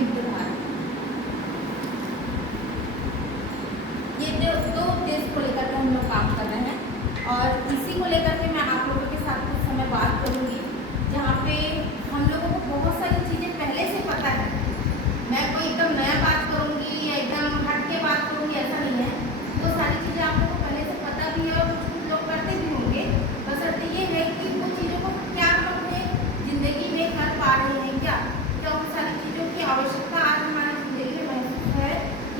विद्युत धारा। ये दो उद्देश्य को लेकर के हम लोग काम कर रहे हैं और इसी को लेकर के मैं आप लोगों के साथ कुछ समय बात करूँगी, जहाँ पे हम लोगों को बहुत सारी चीज़ें पहले से पता है। मैं कोई एकदम नया बात करूँगी या एकदम हट के बात करूँगी, ऐसा नहीं है। तो सारी चीज़ें आप लोगों को पहले से पता भी है और कुछ लोग करते भी होंगे। बस अर्थ ये है कि वो चीज़ों को क्या हम अपने ज़िंदगी में कर पा रहे हैं, क्या उन सारी चीज़ों की आवश्यकता आज हमारी ज़िंदगी में महसूस है,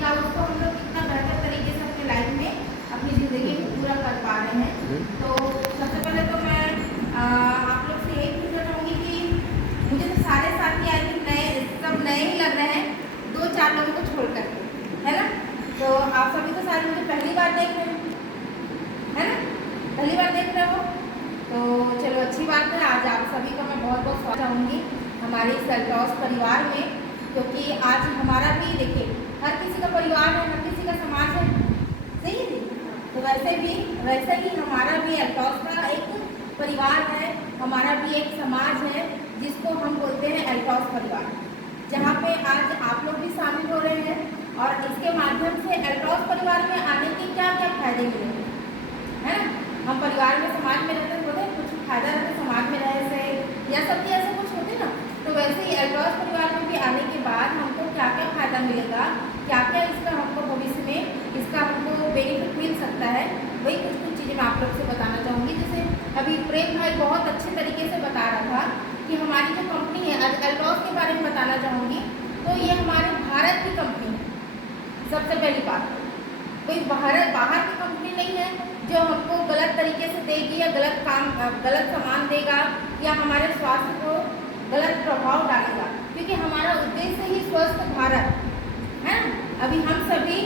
या उसको हम लोग कितना बेहतर तरीके से अपनी लाइफ में अपनी ज़िंदगी में पूरा कर पा रहे हैं। तो सबसे पहले तो मैं आप लोग से यही पूछना चाहूँगी कि मुझे तो सारे साथी आई थिंक सब नए ही लग रहे हैं, 2-4 लोगों को छोड़ करके, है ना। तो आप सभी तो सारे मुझे पहली बार देख रहे हैं, है ना, पहली बार देख रहे हो। तो चलो अच्छी बात है। आज आप सभी का मैं बहुत बहुत स्वागत चाहूँगी हमारे सेल्टॉस परिवार में, क्योंकि आज हमारा भी देखिए हर किसी का परिवार है, हर किसी का समाज है, सही है। तो वैसे ही हमारा भी एल्टॉस का एक परिवार है, हमारा भी एक समाज है जिसको हम बोलते हैं एल्टॉस परिवार, जहाँ पे आज आप लोग भी शामिल हो रहे हैं। और इसके माध्यम से एल्टॉस परिवार में आने के क्या क्या फायदे मिलेंगे, है ना। हम परिवार में समाज में रहते होते कुछ फायदा रहता समाज में रहे से या सबके ऐसे कुछ होते ना। तो वैसे ही एल्टॉस परिवार में भी आने के बाद हमको क्या क्या फायदा मिलेगा, क्या क्या इसका हमको भविष्य में इसका हमको बेनिफिट मिल सकता है, वही कुछ चीज़ें मैं आप लोग से बताना चाहूँगी। जैसे अभी प्रेम भाई बहुत अच्छे तरीके से बता रहा था कि हमारी जो कंपनी है, आज एल्टॉस के बारे में बताना चाहूँगी। तो ये हमारे भारत की कंपनी है। सबसे पहली बात, कोई बाहर की कंपनी नहीं है जो हमको गलत तरीके से देगी या गलत सामान देगा या हमारे स्वास्थ्य को गलत प्रभाव डालेगा, क्योंकि हमारा उद्देश्य ही स्वस्थ भारत है। अभी हम सभी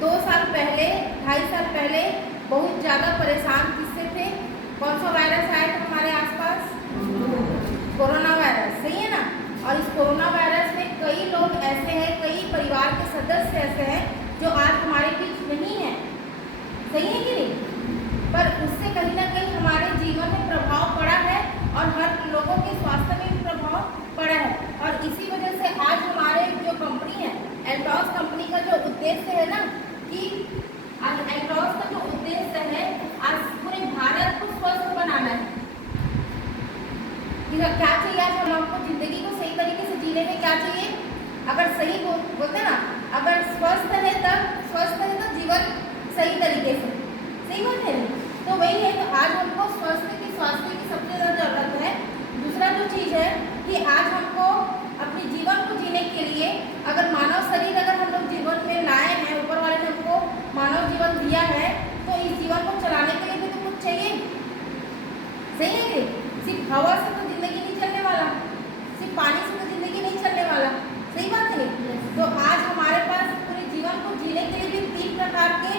2 साल पहले 2.5 साल पहले बहुत ज़्यादा परेशान किससे थे, कौन सा वायरस आया था हमारे आसपास, कोरोना वायरस, सही है ना। और इस कोरोना वायरस में कई लोग ऐसे हैं, कई परिवार के सदस्य ऐसे हैं जो आज हमारे बीच नहीं है, सही है कि नहीं। पर उससे कहीं ना कहीं हमारे जीवन में प्रभाव पड़ा है और हर लोगों के स्वास्थ्य में भी प्रभाव पड़ा है। और इसी वजह से आज हमारे जो कंपनी है एल्टॉस कंपनी का जो उद्देश्य है ना, कि आज एल्टॉस का जो उद्देश्य है आज पूरे भारत को स्वस्थ बनाना है। क्या चाहिए आज हम आपको जिंदगी को सही तरीके से जीने में क्या चाहिए, अगर सही बोलते ना, अगर स्वस्थ है तो जीवन सही तरीके से, सही बात है। तो वही है, तो आज हमको स्वास्थ्य की सबसे ज़्यादा ज़रूरत है। दूसरा जो चीज़ है कि आज हमको अपने जीवन को जीने के लिए अगर मानव शरीर अगर हम लोग जीवन में लाए हैं, ऊपर वाले ने हमको मानव जीवन दिया है, तो इस जीवन को चलाने के लिए भी तो कुछ चाहिए, सही है कि सिर्फ हवा से तो जिंदगी नहीं चलने वाला, सिर्फ पानी से तो जिंदगी नहीं चलने वाला, सही बात है नहीं। तो आज हमारे पास पूरे जीवन को जीने के लिए भी 3 प्रकार के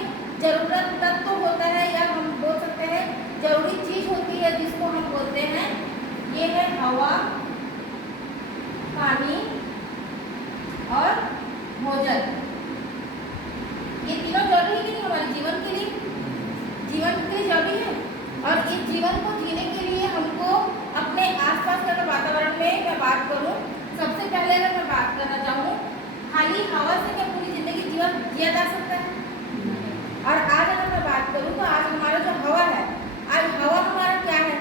जरूरत तत्व होता है, या हम बोल सकते हैं जरूरी चीज होती है, जिसको हम बोलते हैं ये है हवा, पानी और भोजन। ये तीनों जरूरी है कि नहीं हमारे जीवन के लिए जरूरी है। और इस जीवन को जीने के लिए हमको अपने आसपास का वातावरण में मैं बात करूं, सबसे पहले अगर मैं बात करना चाहूँ, खाली हवा से क्या पूरी जिंदगी जीवन जिया जा सकता है। और आज अगर मैं बात करूँ तो आज हमारा जो हवा है, आज हवा हमारा क्या है,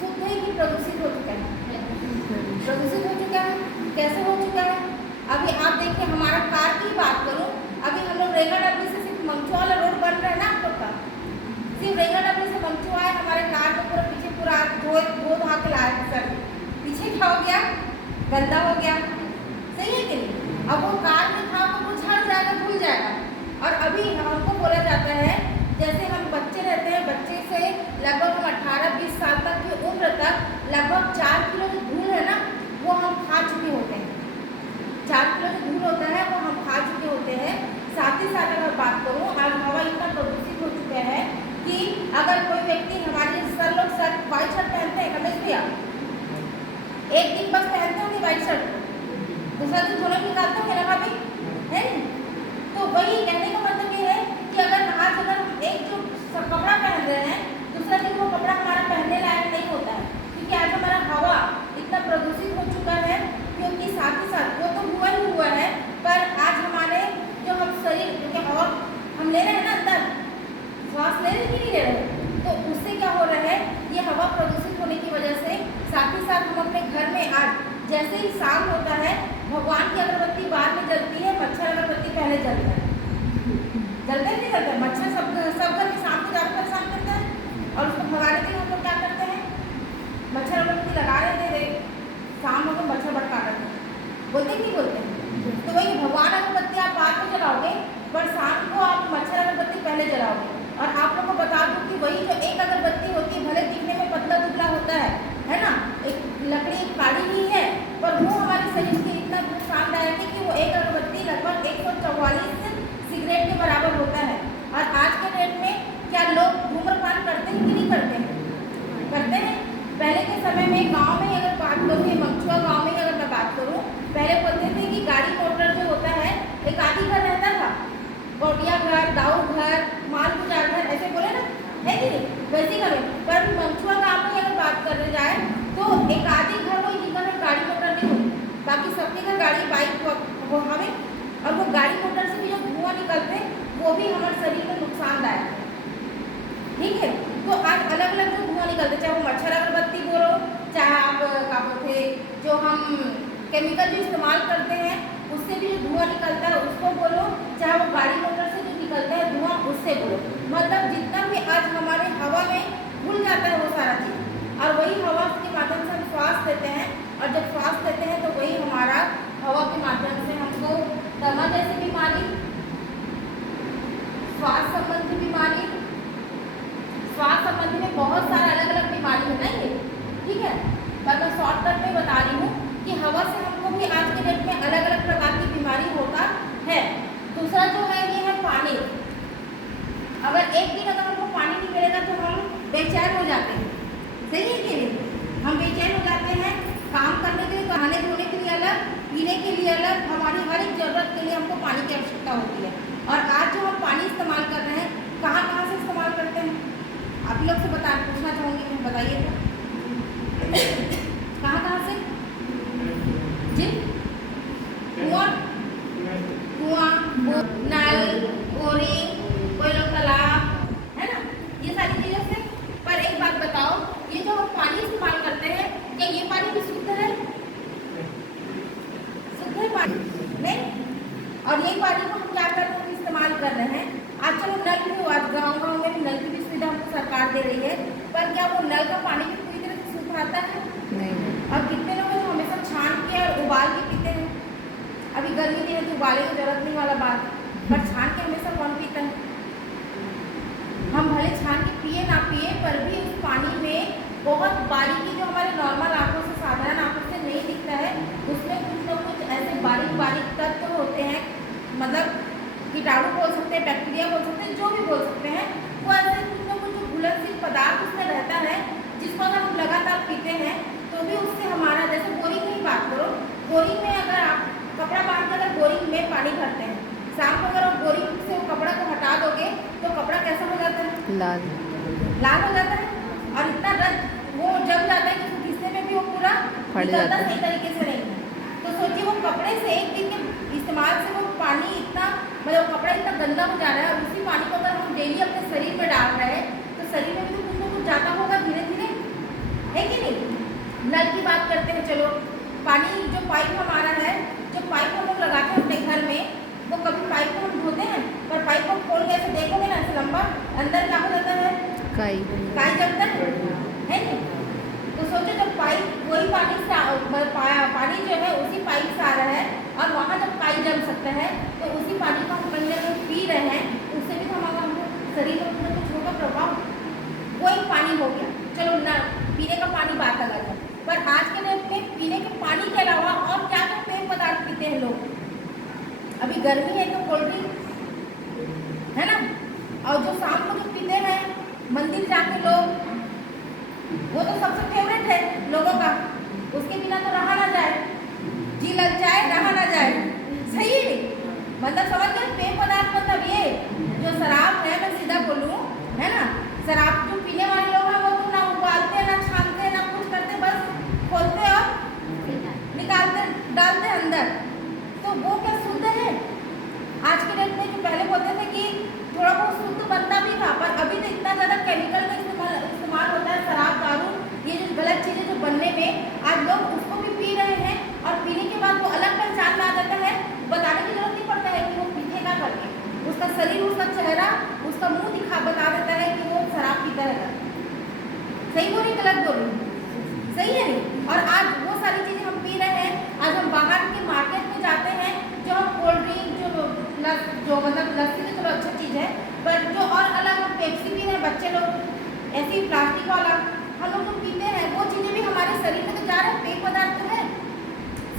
शुद्ध है कि प्रदूषित हो चुका है, प्रदूषित हो चुका है। कैसे हो चुका है, अभी आप देखिए हमारा कार की बात करूँ, अभी हम लोग रेंगा डबली से सिर्फ मंचू वाला रोड बन रहा है ना आप लोग का, सिर्फ रेंगा डबली से मंचू आए, हमारे कार को पूरा पीछे पूरा धो धा के लाए, सर पीछे क्या हो गया, गंदा हो गया, सही है कि नहीं। अब वो कार में था तो वो झड़ जाएगा, धुल जाएगा। और अभी हमको बोला जाता है, जैसे हम बच्चे रहते हैं, बच्चे से लगभग हम 18-20 साल तक की उम्र तक लगभग 4 किलो जो धूल है ना, वो हम खा चुके होते हैं। 4 किलो जो धूल होता है वो हम खा चुके होते हैं। साथ ही साथ अगर बात करूँ, आज हवा इतना प्रदूषित हो चुका है कि अगर कोई व्यक्ति, हमारे सर लोग व्हाइट शर्ट पहनते हैं, कमेज भी एक दिन बस पहनते होंगे व्हाइट शर्ट, दूसरा दिन धोने निकालते होंगे ना भाभी, है नहीं। तो वही कहने का मतलब ये है कि अगर हम एक जो कपड़ा पहन रहे हैं, दूसरा दिन वो कपड़ा हमारा पहनने लायक नहीं होता है, क्योंकि आज हमारा हवा इतना प्रदूषित हो चुका है। क्योंकि साथ ही साथ वो तो हुआ ही हुआ है, जैसे ही शाम होता है, भगवान की अगरबत्ती बाद में जलती है, मच्छर अगरबत्ती पहले जलता है। जलते नहीं जलते? मच्छर सब घर में शाम को ज़्यादा परेशान करते हैं और उसको भगाने के लिए हम लोग क्या करते हैं, मच्छर अगरबत्ती लगा रहे थे, शाम हो तो मच्छर भटका करते हैं, बोलते नहीं बोलते? तो वही भगवान अगरबत्ती आप बाद में जलाओगे, पर शाम को आप मच्छर अगरबत्ती पहले जलाओगे। और आप लोग को बता दूं कि वही जो एक अगरबत्ती होती है, भले दिखने में पतला दुबला होता है ना, एक लकड़ी काढ़ी ही है, पर वो हमारे शरीर के इतना नुकसानदायक है कि वो एक अगरबत्ती लगभग 144 सिगरेट के बराबर होता है। और आज के डेट में क्या लोग धूम्रपान करते हैं कि नहीं करते हैं? करते हैं। पहले के समय में गांव में अगर बात करूँ, मछुआ गांव में अगर मैं बात करूँ, पहले बोलते थे कि गाड़ी मोटर जो होता है एक आदि घर रहता था, कोटिया घर, दाऊ घर, मालपुजा घर, ऐसे बोले ना, है कि नहीं? वैसे घर में, पर मछुआ गांव में अगर बात करने जाए तो एक आदि घर वही जिनका में गाड़ी मोटर नहीं होती, बाकी सबके घर गाड़ी बाइक वो हमें, और वो गाड़ी मोटर से भी जो धुआं निकलते वो भी हमारे शरीर में नुकसानदायक है। ठीक है, तो आज अलग अलग जो धुआं निकलते, चाहे वो मच्छर अगरबत्ती बोलो, चाहे आप क्या बोलते जो हम केमिकल जो इस्तेमाल करते हैं उससे भी जो धुआं निकलता है उसको बोलो, चाहे वो गाड़ी मोटर से जो निकलता है धुआं उससे बोलो, मतलब जितना भी आज हमारे हवा में घुल जाता है वो सारा चीज़, और वही हवा के माध्यम से हम श्वास लेते हैं, और जब श्वास लेते हैं तो वही हमारा हवा के माध्यम से हमको दमा जैसी बीमारी, श्वास संबंधी बीमारी, श्वास संबंधी में बहुत सारा अलग अलग बीमारी है ना ये, ठीक है। पर मैं शॉर्टकट में बता रही हूँ कि हवा से हमको भी आज के डेट में अलग अलग प्रकार की बीमारी होता है। दूसरा जो है ये है पानी। अगर एक दिन अगर हमको पानी नहीं मिलेगा तो हम बेचैन हो जाते हैं, सही है कि नहीं? हम बेचैन हो जाते हैं, काम करने के लिए, नहाने धोने के लिए अलग, पीने के लिए अलग, हमारी हर एक जरूरत के लिए हमको पानी की आवश्यकता होती है। और आज जो हम पानी इस्तेमाल कर रहे हैं, कहाँ कहाँ से इस्तेमाल करते हैं? आप लोग से पूछना चाहूँगी मैं, बताइए तो कहाँ कहाँ से? जी, कुआं, नल, बोरिंग, कोई लोग तालाब, है ना, ये सारी चीज़ों से। पर एक बात बताओ, ये जो हम पानी इस्तेमाल करते हैं, क्या ये पानी भी शुद्ध है? शुद्ध है पानी? नहीं। और ये पानी को हम क्या कर रहे हैं, इस्तेमाल कर रहे हैं। आज चलो नल भी हुआ, गाँव में भी नल की भी सुविधा हमको सरकार दे रही है, पर क्या वो नल का पानी भी पूरी तरह से शुद्ध आता है? नहीं। और कितने लोग हैं जो हमेशा छान के और उबाल के पीते हैं? अभी गर्मी दिन है तो उबाले की जरूरत नहीं वाला बात, पर छान के हमेशा कौन पीता है? हम भले छान के पिए ना पिए, पर भी उस पानी में बहुत बारीकी जो हमारे नॉर्मल आंखों से, साधारण आंखों से नहीं दिखता है, उसमें कुछ ना कुछ ऐसे बारीक बारीक तत्व होते हैं, मतलब कीटाणु बोल सकते हैं, बैक्टीरिया बोल सकते हैं, जो भी बोल सकते हैं, वो ऐसे कुछ ना कुछ जो घुलनशील पदार्थ उसमें रहता है, जिसको अगर हम लगातार पीते हैं तो भी उससे हमारा, जैसे बोरिंग की बात करो, बोरिंग में अगर आप कपड़ा बांध कर अगर बोरिंग में पानी भरते हैं, शाम को अगर आप बोरिंग से वो कपड़ा को हटा दोगे तो कपड़ा कैसा हो जाता है? लाल, लाल हो जाता है, और इतना रंग वो जम जाता है कि घिसने में भी वो पूरा निकलता सही तरीके से नहीं है। तो सोचिए वो कपड़े से एक दिन के इस्तेमाल से वो पानी इतना, मतलब कपड़ा इतना गंदा हो जा रहा है, और उसी पानी को अगर हम डेली अपने शरीर में डाल रहे हैं तो शरीर में भी तो कुछ ना कुछ जाता होगा धीरे धीरे, है कि नहीं? नल की बात करते हैं, चलो पानी जो पाइप हमारा है, जो पाइप हम लोग लगाते हैं अपने घर में, वो कभी पाइप को हम धोते हैं, पर पाइप को खोल के ऐसे देखोगे ना, ऐसे लंबा, अंदर क्या हो जाता है? काई जमता है नहीं? तो सोचो जब पाइप वही पानी से पानी जो है उसी पाइप से आ रहा है, और वहाँ जब काई जम सकता है तो उसी पानी को हम कहीं ना कहीं पी रहे हैं, उससे भी तो हमारा शरीर में कुछ कुछ होगा प्रभाव, वो एक पानी हो गया। चलो ना, पीने का पानी बात अलग है, पर आज के डेट में पीने के पानी के अलावा और क्या क्या पेय पदार्थ पीते हैं लोग? अभी गर्मी है तो कोल्ड ड्रिंक, है ना, और जो शाम को जो पीते हैं मंदिर जाके लोग, वो तो सबसे फेवरेट है लोगों का, उसके बिना तो रहा ना जाए, जी लग जाए रहा ना जाए, सही है? मतलब समझ गए पेय पदार्थ मतलब ये जो शराब है, मैं सीधा बोलूँ, है ना, शराब जो पीने वाले लोग हैं वो तो ना उबालते, ना छानते, ना कुछ करते, बस खोलते और निकालते, डालते अंदर, तो वो क्या शुद्ध है? आज के डेट में जो पहले बोलते थे कि थोड़ा बहुत शुद्ध बनता भी था, पर अभी तो इतना ज़्यादा केमिकल का इस्तेमाल होता है, शराब, दारू, ये जो गलत चीज़ें जो बनने में, आज लोग उसको भी पी रहे हैं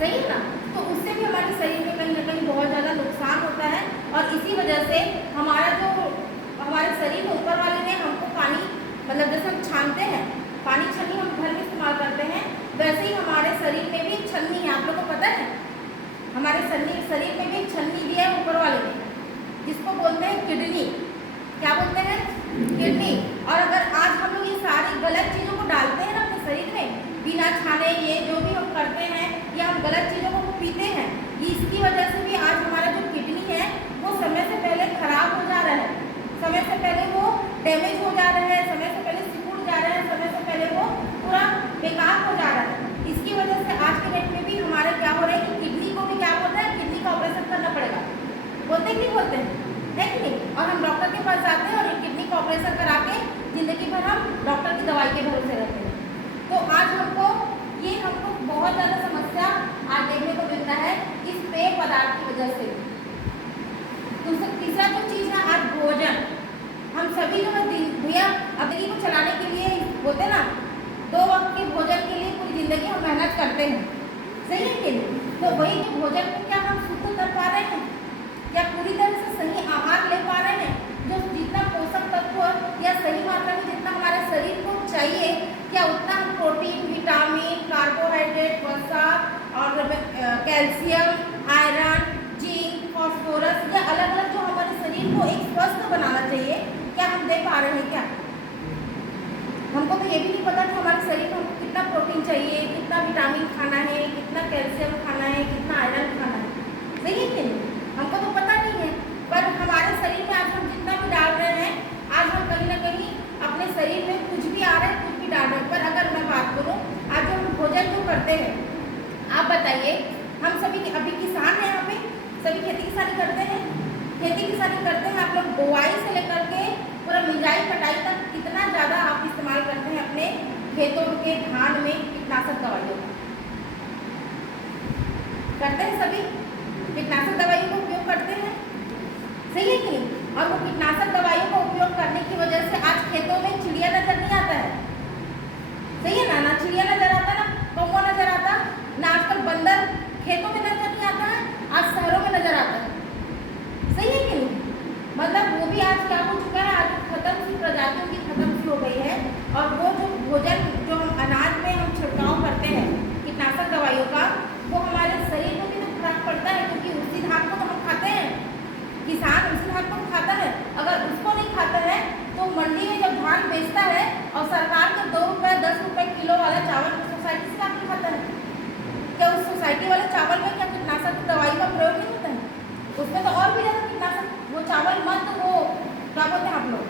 सही है ना। तो उससे भी हमारे शरीर में कहीं ना कहीं बहुत ज़्यादा नुकसान होता है। और इसी वजह से हमारा जो हमारे शरीर में ऊपर वाले ने हमको पानी मतलब जैसे हम छानते हैं, पानी छन्नी हम घर में इस्तेमाल करते हैं, वैसे ही हमारे शरीर में भी एक छन्नी है। आप लोग को पता है हमारे शरीर में भी एक छन्नी दिया है ऊपर वाले ने, जिसको बोलते हैं किडनी। क्या बोलते हैं? किडनी। और अगर आज हम लोग ये सारी गलत चीज़ों को डालते हैं ना अपने शरीर में, बिना छाने ये जो भी हम करते हैं या हम गलत चीज़ों को पीते हैं, इसकी वजह से भी आज हमारा जो किडनी है वो समय से पहले खराब हो जा रहा है, समय से पहले वो डैमेज हो जा रहा है, समय से पहले सिकुड़ जा रहा है, समय से पहले वो पूरा बेकार हो जा रहा है। इसकी वजह से आज के डेट में भी हमारे क्या हो रहा है कि किडनी को भी क्या बोलते हैं, किडनी का ऑपरेशन करना पड़ेगा। बोलते कि नहीं बोलते हैं, है कि नहीं? और हम डॉक्टर के पास जाते हैं और किडनी का ऑपरेशन करा के जिंदगी भर हम डॉक्टर की दवाई के भरोसे रहते हैं। तो आज हमको बहुत ज़्यादा समस्या आज देखने को मिलता है इस पेय पदार्थ की वजह से। तीसरा जो चीज़ है आज भोजन। हम सभी जो है भैया जिंदगी को चलाने के लिए होते ना, 2 वक्त के भोजन के लिए पूरी ज़िंदगी हम मेहनत करते हैं, सही है कि नहीं? तो वही भोजन को क्या हम शुद्ध कर पा रहे हैं या पूरी तरह से सही आहार ले पा रहे हैं, जो जितना पोषक तत्व या सही मात्रा में जितना हमारे शरीर को चाहिए, क्या उतना हम प्रोटीन, विटामिन, कार्बोहाइड्रेट, वसा और कैल्शियम, आयरन, जिंक, फास्फोरस या अलग अलग जो हमारे शरीर को एक स्वस्थ बनाना चाहिए, क्या हम दे पा रहे हैं? क्या हमको तो ये भी नहीं पता कि हमारे शरीर में हमको कितना प्रोटीन चाहिए, कितना विटामिन खाना है, कितना कैल्शियम खाना है, कितना आयरन खाना है, सही है कि नहीं? हमको तो पता नहीं है। पर हमारे शरीर में आज हम जितना भी डाल रहे हैं, आज हम कहीं ना कहीं अपने शरीर में कुछ भी आ रहा है, कुछ भी डाल रहे हैं। पर अगर मैं बात करूँ आज हम भोजन जो करते हैं, आप बताइए, हम सभी अभी किसान हैं, यहाँ पे सभी खेती किसानी करते हैं, खेती किसानी करते हैं। आप लोग बुआई से लेकर के पूरा मिजाई कटाई तक कितना ज़्यादा आप इस्तेमाल करते हैं अपने खेतों के धान में कीटनाशक दवाइयों का? करते हैं सभी, कीटनाशक दवाइयों का उपयोग करते हैं, सही है कि नहीं? और वो कीटनाशक दवाइयों का उपयोग करने की वजह से आज खेतों में चिड़िया नजर नहीं आता है, सही है ना? ना चिड़िया नजर आता, ना कौवा नजर आता, ना आजकल बंदर खेतों में नजर नहीं आता है, आज शहरों में नजर आता है, सही है कि नहीं? मतलब वो भी आज क्या हो चुका है, आज खत्म सी प्रजातियों की खत्म सी हो गई है। और वो जो भोजन जो हम अनाज में हम छिड़काव करते हैं कीटनाशक दवाइयों का, वो हमारे शरीर में भी तो फर्क पड़ता है, क्योंकि उसी धान को तो हम खाते हैं, किसान उसी धान को खाता है। अगर उसको नहीं खाता है तो मंडी में जब धान बेचता है और सरकार के 2 रुपये 10 रुपये किलो वाला चावल सोसाइटी से आके खाता है, क्या उस सोसाइटी वाले चावल में क्या कीटनाशक दवाई का प्रयोग नहीं होता है? उसमें तो और भी ज़्यादा कीटनाशक, वो चावल मत वो क्या बोलते हैं आप लोग,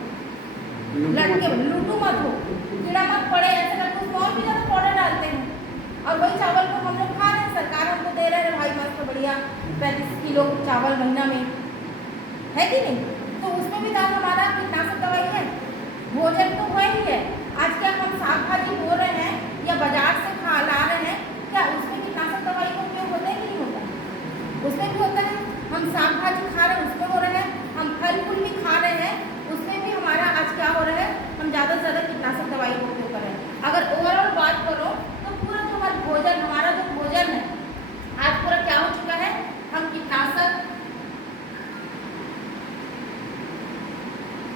लटके लूटू मत हो, कीड़ा मत पड़े, ऐसे करके उसमें और भी ज़्यादा पाउडर डालते हैं। और वही चावल को हम लोग खा रहे हैं, सरकार हमको दे रहे हैं भाई मस्त बढ़िया 35 किलो चावल महीना में, है कि नहीं? तो उसमें भी दाल हमारा कीटनाशक दवाई है। भोजन तो वही है, आज क्या हम साग भाजी बो रहे हैं या बाजार से ला रहे हैं, क्या उसमें कीटनाशक दवाई का उपयोग होता है कि नहीं होता? उसमें भी होता है। हम साग भाजी खा रहे हैं उसमें हो रहा है, हम फल फूल भी खा रहे हैं उसमें भी हमारा आज क्या हो रहा है, हम ज़्यादा से ज़्यादा कीटनाशक दवाई का उपयोग कर रहे हैं। अगर ओवरऑल बात करो तो पूरा जो हमारा जो भोजन है आज पूरा क्या हो चुका है, हम कीटनाशक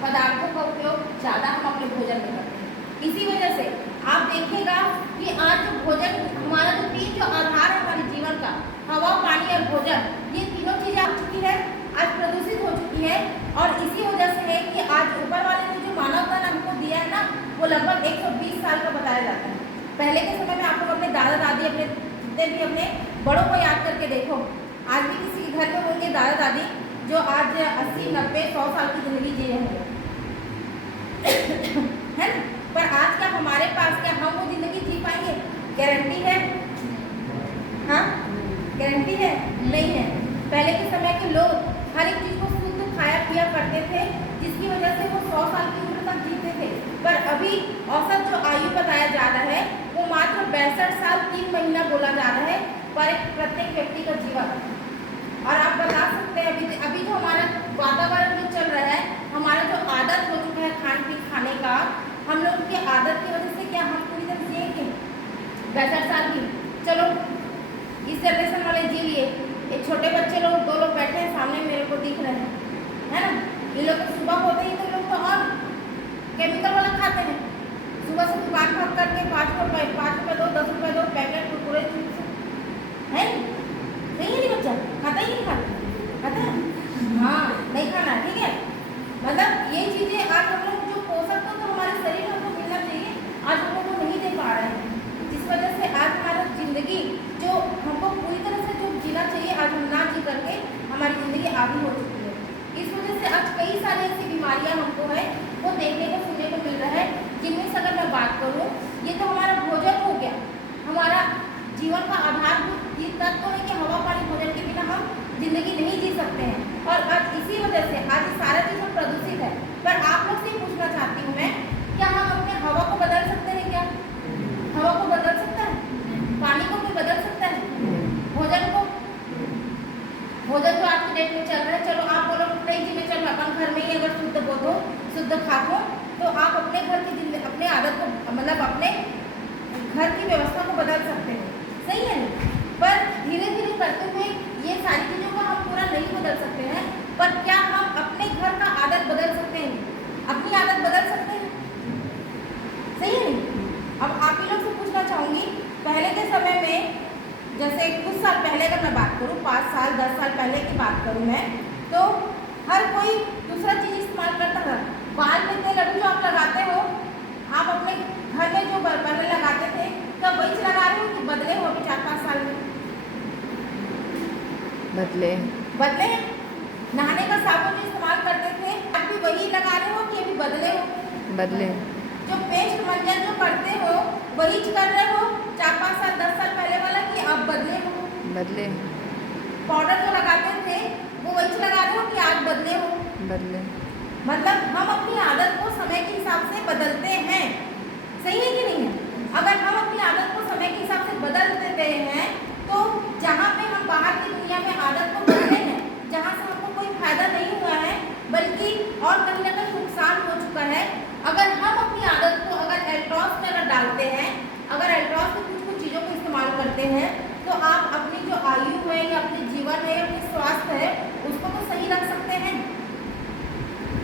पदार्थों का उपयोग ज़्यादा हम अपने भोजन में करते हैं। इसी वजह से आप देखिएगा कि आज जो भोजन हमारा जो 3 जो आधार है हमारे जीवन का, हवा, पानी और भोजन, ये तीनों चीज़ें आ चुकी है, आज प्रदूषित हो चुकी है। और इसी वजह से है कि आज ऊपर वाले ने जो मानव तन हमको दिया है ना, वो लगभग 120 साल का बताया जाता है। पहले के समय में आप लोग अपने दादा दादी, अपने जितने भी अपने बड़ों को याद करके देखो, आज भी किसी के घर में होंगे दादा दादी जो आज 80, 90, 100 साल की ज़िंदगी जी रहे हैं, है ना? पर आज क्या हमारे पास, क्या हम वो ज़िंदगी जी पाएंगे? गारंटी है? हाँ, गारंटी है? नहीं है। पहले के समय के लोग हर एक चीज़ को शुद्ध खाया पिया करते थे, जिसकी वजह से वो 100 साल की उम्र तक जीते थे। पर अभी औसत जो आयु बताया जा रहा है वो मात्र 62 साल 3 महीना बोला जा रहा है पर प्रत्येक व्यक्ति का जीवन। और आप बता सकते हैं अभी जो हमारा वातावरण जो चल रहा है, हमारा जो आदत हो चुका है खान पीन खाने का, हम लोग की आदत की वजह से क्या हम पूरी तरह जिएंगे 62 साल की? चलो इससे जनरेशन वाले जी लिए। ये छोटे बच्चे लोग 2 लोग बैठे हैं सामने मेरे को दिख रहे हैं, है ना। ये लोग सुबह होते ही तो लोग तो और केमिकल वाला खाते हैं। सुबह से दुकान भाग करके 5 रुपये दो, 10 रुपये दो, पैकेट कुरकुरे चिप्स है नहीं है नहीं बच्चा खाता ही नहीं खाता है। हाँ नहीं खाना, ठीक है। मतलब ये चीज़ें आज हम लोग जो पोषक तो हमारे शरीर में हमको मिलना चाहिए, आज हम लोग को नहीं दे पा रहे हैं, जिस वजह से आज हमारा ज़िंदगी जो हमको पूरी तरह से जो जीना चाहिए आज हम ना जी करके हमारी ज़िंदगी आधी हो चुकी है। इस वजह से आज कई सारी ऐसी बीमारियां हमको है वो देखने को सुनने को मिल रहा है, जिनमें से अगर मैं बात करूँ, ये तो हमारा भोजन हो गया, हमारा जीवन का आधारभूत ये तत्व है कि हवा पानी भोजन के बिना हम जिंदगी नहीं जी सकते हैं। और आज इसी वजह से आज सारा चीज़ प्रदूषित है। पर आप लोग से पूछना चाहती हूँ मैं, क्या हम अपने हवा को बदल सकते हैं? क्या हवा को बदल सकता है? पानी को भी बदल सकता है? भोजन को, भोजन तो आज की डेट में चल रहा है, चलो आप बोलो नहीं जी मैं चलो अपन घर में ही अगर शुद्ध बोधो शुद्ध खाओ तो आप अपने घर की अपने आदत को मतलब अपने घर की व्यवस्था को बदल सकते हैं, सही है ना। पर धीरे धीरे करते हुए ये सारी चीज़ों को हम पूरा नहीं बदल सकते हैं, पर क्या हम अपने घर का आदत बदल सकते हैं? अपनी आदत बदल सकते हैं, सही है नहीं। अब आप ही लोग से पूछना चाहूँगी, पहले के समय में जैसे कुछ साल पहले अगर मैं बात करूँ, 5 साल 10 साल पहले की बात करूँ मैं, तो हर कोई दूसरा चीज़ इस्तेमाल करता था। बाल में तेल अभी जो आप लगाते हो, आप अपने घर में जो पहले लगाते थे तब वही लगा रहे हो कि बदले हो अभी 4-5 साल में? बदले हैं। नहाने का साबुन जो इस्तेमाल करते थे अब भी वही लगा रहे हो कि अभी बदले हो? बदले। जो पेस्ट मंजन जो करते हो वही कर रहे हो 4-5 साल 10 साल पहले वाला कि अब बदले हो? बदले। पाउडर जो लगाते थे वो वही लगा रहे हो कि आज बदले हो? बदले। मतलब हम अपनी आदत को समय के हिसाब से बदलते हैं, सही है कि नहीं है। अगर हम अपनी आदत को समय के हिसाब से बदल देते हैं तो जहाँ पे हम बाहर की दुनिया में आदत को बदले हैं, जहाँ से हमको कोई फायदा नहीं हुआ है बल्कि और कहीं ना कहीं नुकसान हो चुका है, अगर हम अपनी आदत को अगर एल्ट्रॉस में अगर डालते हैं, अगर एल्ट्रॉस में कुछ कुछ चीज़ों को इस्तेमाल करते हैं तो आप अपनी जो आयु है या अपने जीवन है या अपने स्वास्थ्य है उसको तो सही रख सकते हैं,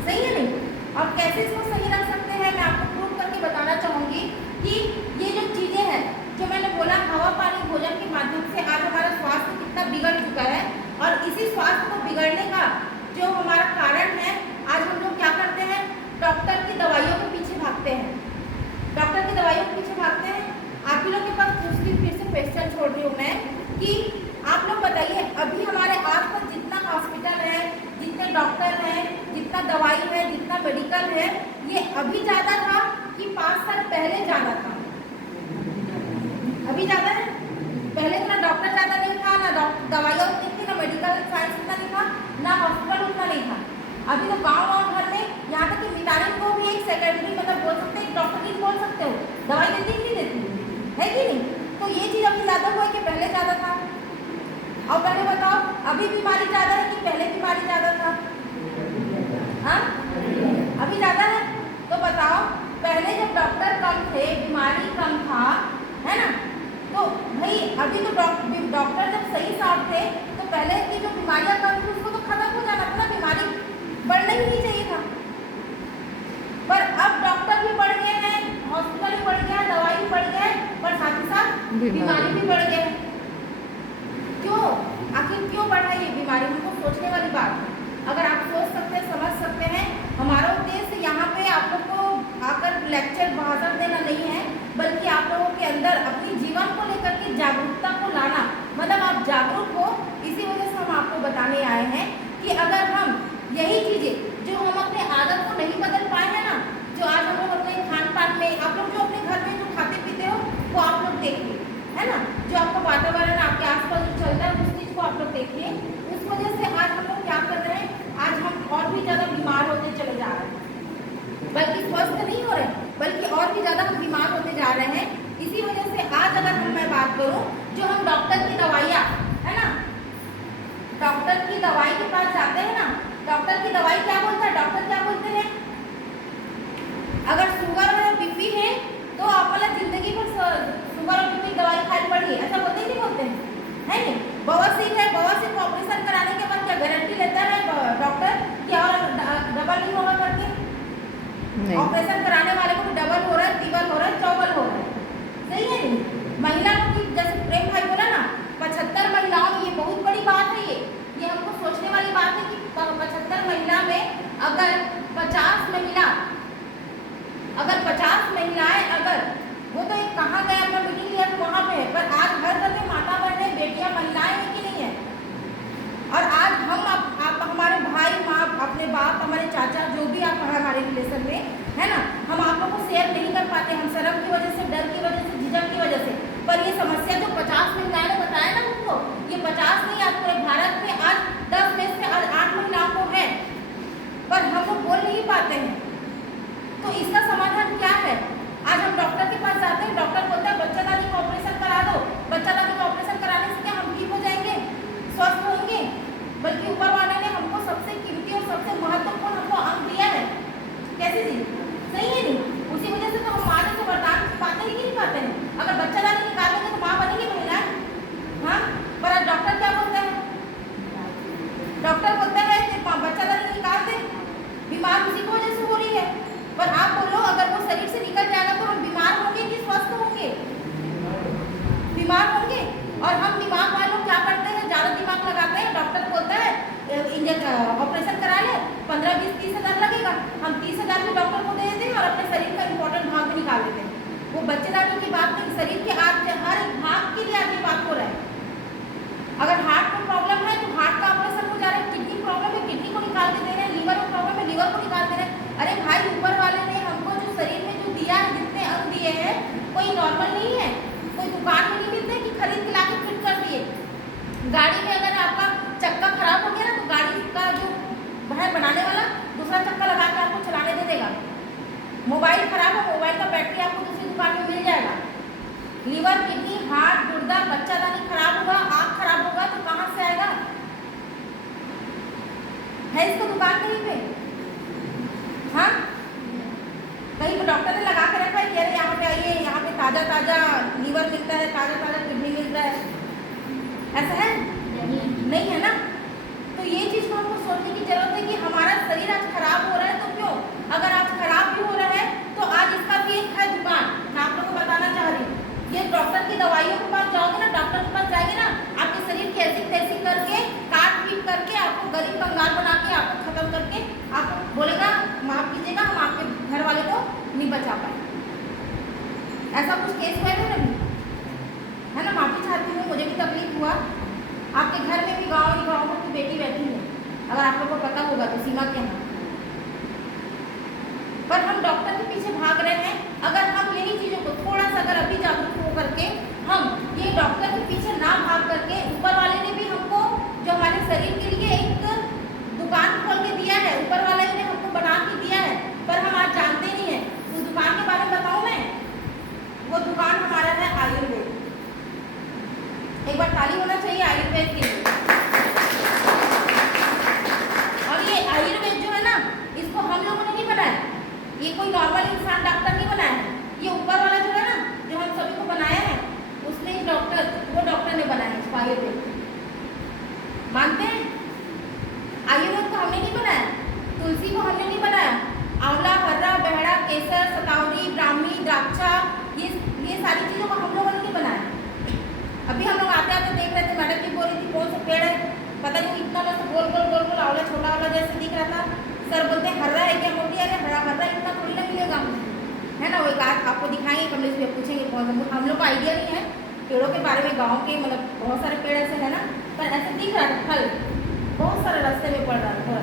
सही है नहीं। और कैसे इसको सही रख सकते हैं मैं आपको प्रूव करके बताना चाहूँगी कि ये जो चीज़ें हैं जो मैंने बोला हवा पानी भोजन के माध्यम से आज हमारा स्वास्थ्य कितना बिगड़ चुका है, और इसी स्वास्थ्य को बिगड़ने का जो हमारा कारण है, आज हम लोग क्या करते हैं, डॉक्टर की दवाइयों के पीछे भागते हैं, डॉक्टर की दवाइयों के पीछे भागते हैं। आप ही लोग के पास दूसरी फिर से क्वेश्चन छोड़ रही हूँ मैं कि आप लोग बताइए अभी हमारे आसपास जितना हॉस्पिटल है, जितने डॉक्टर हैं, जितना दवाई है, जितना मेडिकल है, ये अभी ज़्यादा था कि 5 साल पहले ज़्यादा था? अभी ज़्यादा है। पहले इतना डॉक्टर ज़्यादा नहीं था, ना दवाइयाँ उतनी थी, ना मेडिकल साइंस उतना नहीं था, ना हॉस्पिटल उतना नहीं था। अभी तो गाँव घर में यहाँ तक कि मितानिन को भी एक सेकेंडरी मतलब बोल सकते हैं, डॉक्टर नहीं बोल सकते हो, दवाई देती नहीं देती है कि नहीं। तो ये चीज़ अभी ज़्यादा हुआ है कि पहले ज़्यादा था? और पहले बताओ अभी बीमारी ज़्यादा है कि पहले बीमारी ज़्यादा था? हाँ अभी ज़्यादा है। तो बताओ पहले जब डॉक्टर कम थे, बीमारी कम था, है ना, तो भाई अभी तो डॉक्टर जब सही साफ थे तो पहले की जो बीमारियां कम थी उसको तो खत्म हो जाना था, बीमारी बढ़ना ही नहीं चाहिए था। पर अब डॉक्टर भी बढ़ गए हैं, हॉस्पिटल भी बढ़ गया है, दवाई भी बढ़ गया है, पर साथ ही साथ बीमारी भी बढ़ गई है। क्यों? आखिर क्यों बढ़ा ये बीमारी? हमको सोचने वाली बात है। अगर आप सोच सकते हैं, समझ सकते हैं, हमारा उद्देश्य यहाँ पे आप लोग को आकर लेक्चर भाषण देना नहीं है, बल्कि आप लोगों के अंदर अपनी जीवन को लेकर के जागरूकता को लाना, मतलब आप जागरूक हो। इसी वजह से हम आपको बताने आए हैं कि अगर हम यही चीज़ें जो हम अपने आदत को नहीं बदल पाए हैं ना, जो आज हम लोग अपने खान पान में, आप लोग जो अपने घर में जो खाते पीते हो वो आप लोग देखिए, है ना, जो आपका वातावरण आपके आसपास जो चल रहा है उस चीज़ को आप लोग देखिए। उस वजह से आज हम लोग क्या कर रहे हैं, आज हम और भी ज़्यादा बीमार होते चले जा रहे हैं, बल्कि स्वस्थ नहीं हो रहे, बल्कि और भी ज़्यादा हम बीमार होते जा रहे हैं। इसी वजह से आज अगर मैं बात करूं, जो हम डॉक्टर की दवाइयाँ, है ना, डॉक्टर की दवाई के पास जाते हैं ना, डॉक्टर की दवाई क्या बोलता है, डॉक्टर क्या बोलते हैं, अगर शुगर और बीपी है तो आप वाला जिंदगी भर शुगर और बीपी दवाई खानी पड़ी, ऐसा बोलते ही नहीं बोलते हैं? बवासीर है, बवासीर को ऑपरेशन कराने के बाद क्या गारंटी लेता है डॉक्टर कि और डबल नहीं होगा करके? ऑपरेशन कराने वाले को डबल हो रहा है, ट्रिपल हो रहा है, चौबल हो रहा है, सही है नहीं? महिलाओं की जैसे प्रेम भाई बोला ना 75 महिलाओं, ये बहुत बड़ी बात है। ये हमको सोचने वाली बात है कि 75 महिला में अगर 50 महिलाएं अगर वो तो एक कहाँ गए अपना मीटिंग लिया तो वहाँ पे है, पर आज हर घर में माता बहने बेटियां महिलाएं हैं कि नहीं है? और आज हम आप हमारे भाई माँ, अपने बाप, हमारे चाचा, जो भी आप हमारे रिलेशन में है ना, हम आप लोगों को शेयर नहीं कर पाते, हम शर्म की वजह से, डर की वजह से, झिझक की वजह से। पर ये समस्या जो 50 महिलाएं ने बताया ना उनको, ये 50 नहीं, आज पूरे भारत में आज 10 में से आज 8 महिलाओं को है, पर हम लोग बोल नहीं पाते हैं। तो इसका समाधान क्या है? आज हम डॉक्टर के पास जाते हैं, डॉक्टर बोलता है बच्चादानी का ऑपरेशन करा दो। बच्चादानी का ऑपरेशन कराने से क्या हम ठीक हो जाएंगे, स्वस्थ होंगे? बल्कि ऊपर वाले ने हमको सबसे कीमती और सबसे महत्वपूर्ण हमको अंग दिया है। कैसे जी? सही है नहीं? उसी वजह से तो हम माँ से वरदान पाते ही नहीं पाते हैं। अगर बच्चादानी निकालेंगे तो माँ बनेगी महिला, हाँ? पर आज डॉक्टर क्या बोलता है? डॉक्टर बोलता है कि बच्चादानी निकाल दे, बीमार उसी की वजह से हो रही है। पर आप बोलो अगर वो शरीर से निकल जाएगा तो हम बीमार होंगे कि स्वस्थ होंगे? बीमार होंगे। और हम दिमाग वाले लोग क्या करते हैं, ज़्यादा दिमाग लगाते हैं। डॉक्टर बोलता है ऑपरेशन करा ले, 15, 20, 30 हज़ार लगेगा, हम 30 हज़ार भी डॉक्टर को दे देते हैं और अपने शरीर का इंपॉर्टेंट भाग भी निकाल देते हैं। वो बच्चेदानी की बात नहीं, शरीर के आज हर एक भाग के लिए आदमी बात हो रहा है। अगर हार्ट में प्रॉब्लम है तो हार्ट का ऑपरेशन हो जा रहा है, किडनी प्रॉब्लम है किडनी को निकाल के दे रहे हैं, लीवर में प्रॉब्लम है लीवर को निकाल दे रहे हैं। अरे भाई, ऊपर वाले ने हमको जो शरीर में जो दिया है, जितने अंग दिए हैं, कोई नॉर्मल नहीं है, कोई दुकान में नहीं मिलते कि खरीद के लाके फिट कर दिए। गाड़ी में अगर आपका चक्का खराब हो गया ना तो गाड़ी का जो है बनाने वाला दूसरा चक्का लगा के आपको चलाने दे देगा। मोबाइल खराब है, मोबाइल का बैटरी आपको दूसरी दुकान में मिल जाएगा। लीवर, किडनी, हार्ट, गुर्दा, बच्चादानी खराब होगा, आँख खराब होगा तो कहाँ से आएगा? है इसको दुकान कहीं पे? हाँ, कहीं पे डॉक्टर ने लगा के रखा है कि अरे यहाँ पे आइए, यहाँ पे ताज़ा ताज़ा लीवर मिलता है, ताज़ा ताज़ा किडनी मिलता है, ऐसा है? नहीं है ना? तो ये चीज़ को हमको सोचने की जरूरत है कि हमारा शरीर आज खराब हो रहा है तो क्यों? अगर आज खराब भी हो रहा है तो आज इसका भी एक है दुकान। मैं आप लोग को बताना चाह रही हूँ, ये डॉक्टर की दवाइयों के पास जाओगे ना, डॉक्टर के पास जाएंगे ना, आपके शरीर की ऐसी तैसी करके काट पीट करके आपको गरीब कंगाल बना के आपको खत्म करके आपको बोलेगा माफ कीजिएगा, हम आपके घर वाले को नहीं बचा पाए। ऐसा कुछ केस हुआ है ना, है ना? माफी चाहती हूँ, मुझे भी तकलीफ हुआ। आपके घर में भी गाँव की बेटी बैठी है, अगर आप लोग को पता होगा तो सीमा के यहाँ, पर हम डॉक्टर के पीछे भाग रहे हैं। अगर हम यही चीज़ों को थोड़ा सा अगर अभी जागरूक हो करके हम ये डॉक्टर के पीछे ना भाग करके, ऊपर वाले ने भी हमको जो हमारे शरीर के लिए एक दुकान खोल के दिया है, ऊपर वाले ने हमको बना के दिया है, पर हम आज जानते नहीं है। उस दुकान के बारे में बताऊँ मैं? वो दुकान हमारा है आयुर्वेद। एक बार ताली होना चाहिए आयुर्वेद के लिए। और ये आयुर्वेद जो है ना, इसको हम लोगों ने नहीं बनाया, ये कोई नॉर्मल इंसान डॉक्टर नहीं बनाया है, ये ऊपर वाला जो है ना, जो हम सभी को बनाया है, उसने वो डॉक्टर ने बनाया इसको आयुर्वेद। मानते हैं? आयुर्वेद को हमने नहीं बनाया, तुलसी को हमने नहीं बनाया, आंवला, हर्रा, बहड़ा, केसर, सतावरी, ब्राह्मी, द्राक्षा, ये सारी चीज़ों को हम लोगों ने नहीं बनाया। अभी हम लोग आते आते देख रहे थे, मैडम भी बोल रही थी कौन सा पेड़ है, पता नहीं इतना बस गोल गोल गोल गोल आंवला छोटा वाला जैसे दिख रहा था। सर बोलते हैं हर्रा है क्या मोटी? अरे हर्रा इतना थोड़ी ना मिलेगा, है ना? वो एक आज आपको दिखाएंगे, कमलेश भैया पूछेंगे कौन सा। हम लोग को आइडिया नहीं है पेड़ों के बारे में, गाँव के मतलब बहुत सारे पेड़ ऐसे है ना, पर ऐसे दिख रहा था फल, बहुत सारे रास्ते में पड़ रहा था।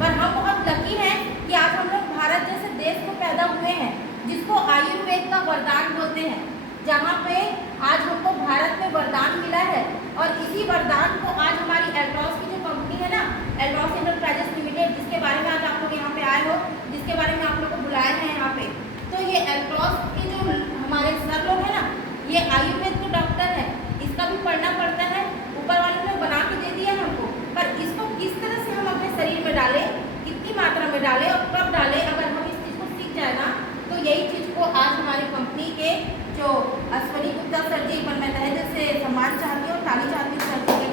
पर हम बहुत लकी हैं कि आज हम लोग भारत जैसे देश में पैदा हुए हैं जिसको आयुर्वेद का वरदान बोलते हैं, जहाँ पे आज हमको भारत में वरदान मिला है। और इसी वरदान को आज हमारी एल्ट्रॉस की जो कंपनी है ना, एल्ट्रॉस एंटरप्राइजेस लिमिटेड, जिसके बारे में आज आप लोग यहाँ पे आए हो, जिसके बारे में आप लोग को बुलाए हैं यहाँ पे, तो ये एल्ट्रॉस के जो हमारे सर लोग हैं ना, ये आयुर्वेद के डॉक्टर है, इसका भी पढ़ना पड़ता है। ऊपर वाले ने बना के दे दिया हमको, पर इसको किस तरह से हम अपने शरीर में डालें, कितनी मात्रा में डालें और कब डालें, अगर हम इस चीज़ को सीख जाए ना, तो यही चीज़ को आज हमारी कंपनी के जो अश्वनी गुप्ता सर जी पर मैं तहे दिल से सम्मान चाहती हूँ, ताली चाहती हूँ सर जी के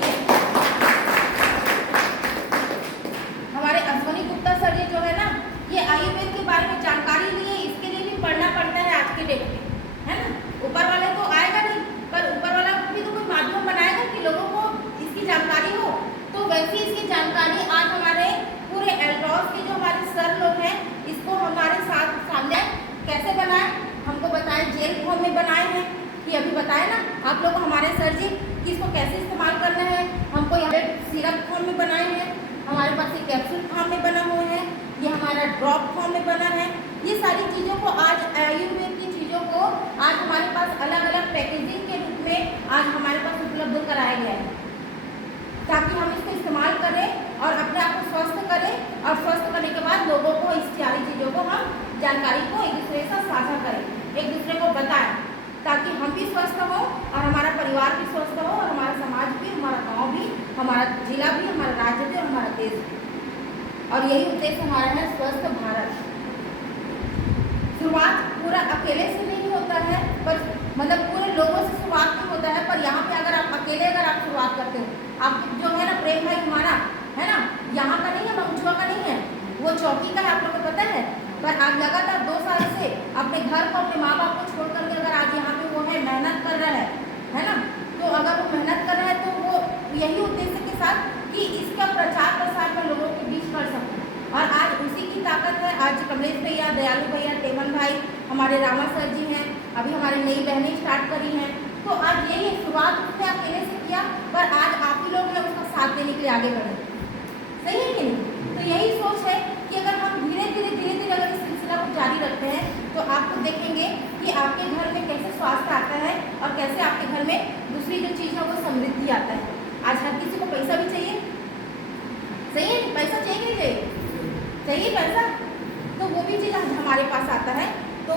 ड्रॉप फॉर्म में बना है। ये सारी चीज़ों को आज आयुर्वेद की चीज़ों को आज हमारे पास अलग अलग पैकेजिंग के रूप में आज हमारे पास उपलब्ध कराया गया है, ताकि हम इसको इस्तेमाल करें और अपने आप को स्वस्थ करें, और स्वस्थ करने के बाद लोगों को इस सारी चीज़ों को हम जानकारी को एक दूसरे से साझा करें, एक दूसरे को बताएं, ताकि हम भी स्वस्थ हो और हमारा परिवार भी स्वस्थ हो और हमारा समाज भी, हमारा गांव भी, हमारा जिला भी, हमारा राज्य भी और हमारा देश भी। और यही उद्देश्य हमारा है स्वस्थ भारत। शुरुआत पूरा अकेले से नहीं होता है, पर मतलब पूरे लोगों से शुरुआत नहीं होता है, पर यहाँ पे अगर आप अकेले आप शुरुआत करते हो, आप जो है ना प्रेम भाई हमारा है ना, यहाँ का नहीं है, मंगुआ का नहीं है, वो चौकी का है, आप लोग को पता है। पर आप लगातार 2 साल से अपने घर को, अपने माँ बाप को छोड़ करके अगर आज यहाँ पे वो है मेहनत कर रहा है ना, तो अगर वो मेहनत कर रहा है तो वो यही उद्देश्य के साथ कि इसका प्रचार प्रसार में लोगों के बीच कर सकूँ, और आज उसी की ताकत है। आज कमलेश भैया, दयालु भैया, टेमन भाई, हमारे रामा सर जी हैं, अभी हमारी नई बहनें स्टार्ट करी हैं, तो आज यही शुरुआत उसने अकेले से किया, पर आज आप ही लोग हैं उसका साथ देने के लिए आगे बढ़े। सही है कि नहीं? तो यही सोच है कि अगर हम धीरे धीरे अगर इस सिलसिला को जारी रखते हैं तो आपको देखेंगे कि आपके घर में कैसे स्वास्थ्य आता है और कैसे आपके घर में दूसरी जो चीज़ों को समृद्धि आता है। आज हर किसी को पैसा भी चाहिए, सही है? पैसा चाहिए नहीं चाहिए? चाहिए पैसा, तो वो भी चीज़ हमारे पास आता है। तो